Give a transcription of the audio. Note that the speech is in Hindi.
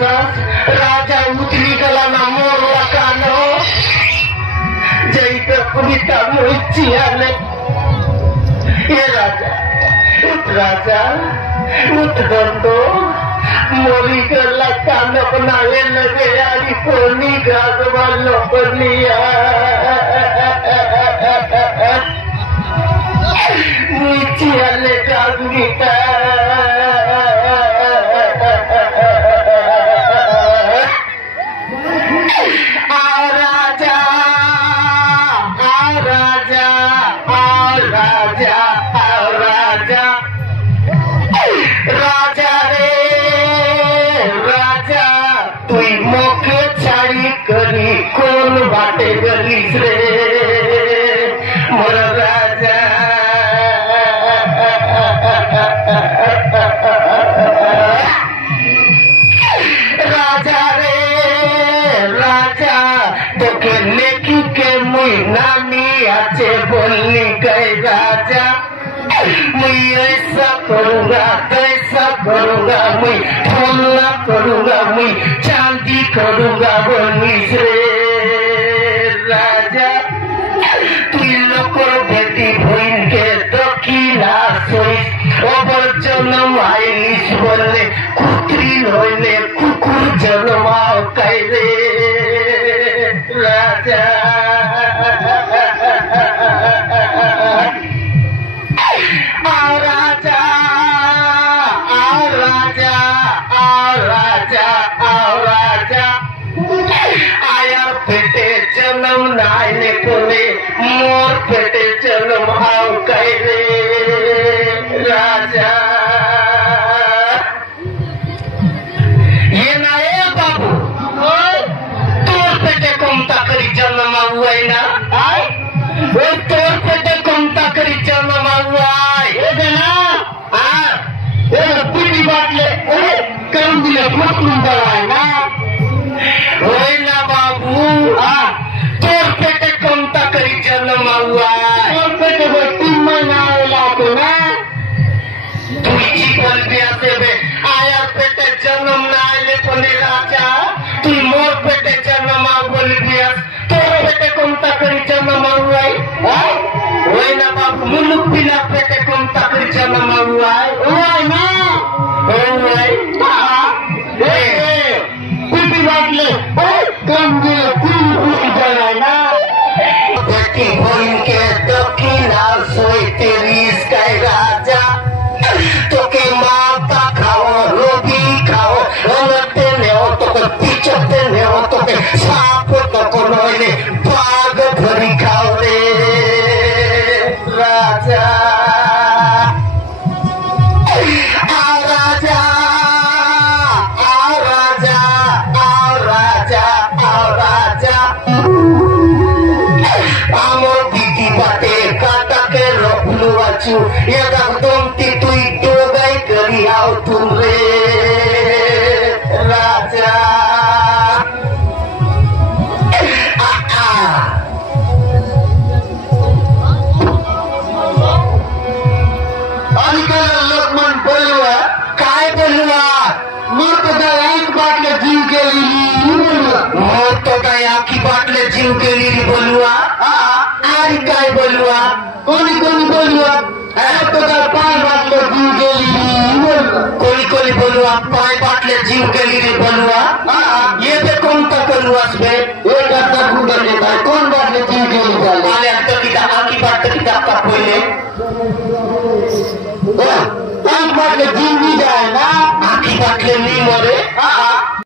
राजा उतरी गला ना मोर लकानो जई पे पुनिता मुचिया ले ये राजा उठ दंडो मोरी के लकानो बनावे लगे यारी कोनी गाग वालो बनिया मुचिया ले गागीता कौन बाटे गलीस रे मोर राजा राजा रे राजा तोके लेकी के मुई नानी आचे बोलनी गए राजा मुई ऐसा करूंगा कैसा करूंगा मुई सोना करूंगा मुई चांदी करूंगा बोलनी से राजा तुई लोको बेटी भईन के दक्षिणा सोई ओबर जन्म आईलिस बोले कुत्री होइले कुकुर जन्माओ कैले राजा जन्म नाइने कोने मोर पेटे जन्म आओ कैले राजा ये ना है बाबू तोर पेटे कमता करी जन्म हुआ है ना वो तोर पेटे कमता करी जन्म हुआ है ना ये पीढ़ी बात ले कम दिले कुटुंब है ना होए ना बाबू तोर पेटे कमता करी जन्म हुआ तोर पेटे वो तीन लाते ना तुई बोल दिया से आया पेटे जन्म ना आले पने राजा तुई मोर पेटे जन्म बोल दिया तोर पेटे कमता करी जन्म हुआ है होए ना बाबू मुलुक बिना पेटे कमता करी जन्म हुआ है तेरी स्काई राजा তোকে মাথা খাও রবি খাও ওনাতে নেও তোকে পিছতে নেও তোকে সাপ তোকে নইলে বাঘ ধরি খাও রে রাজা রাজা রাজা রাজা রাজা আমার দিদি বাটে কাটাকে রখলু আছু একদম তুই ডোগাই করি আও তুমি রাজা आजकल लोकमन बोलुआ काय बोलुआ मोर तो एक बाटले जीव के मोर तो आखी बाटले जीव के लिए बोलुआ आज काय बोलुआ कोनी बोलुआ तो पाँच बाटले जीव के लिए कोनी बोलुआ पाँच बाटले जीव के लिए बोलुआ ये तो कौन सा बोलुआ से ये डॉक्टर गुंडा लेता है कौन बाटले जीव के लिए वाले अब तो किताब आखी बात तो किताब का बोले पाँच बाटले जीव भी जाए ना आखी बाटले नहीं मरे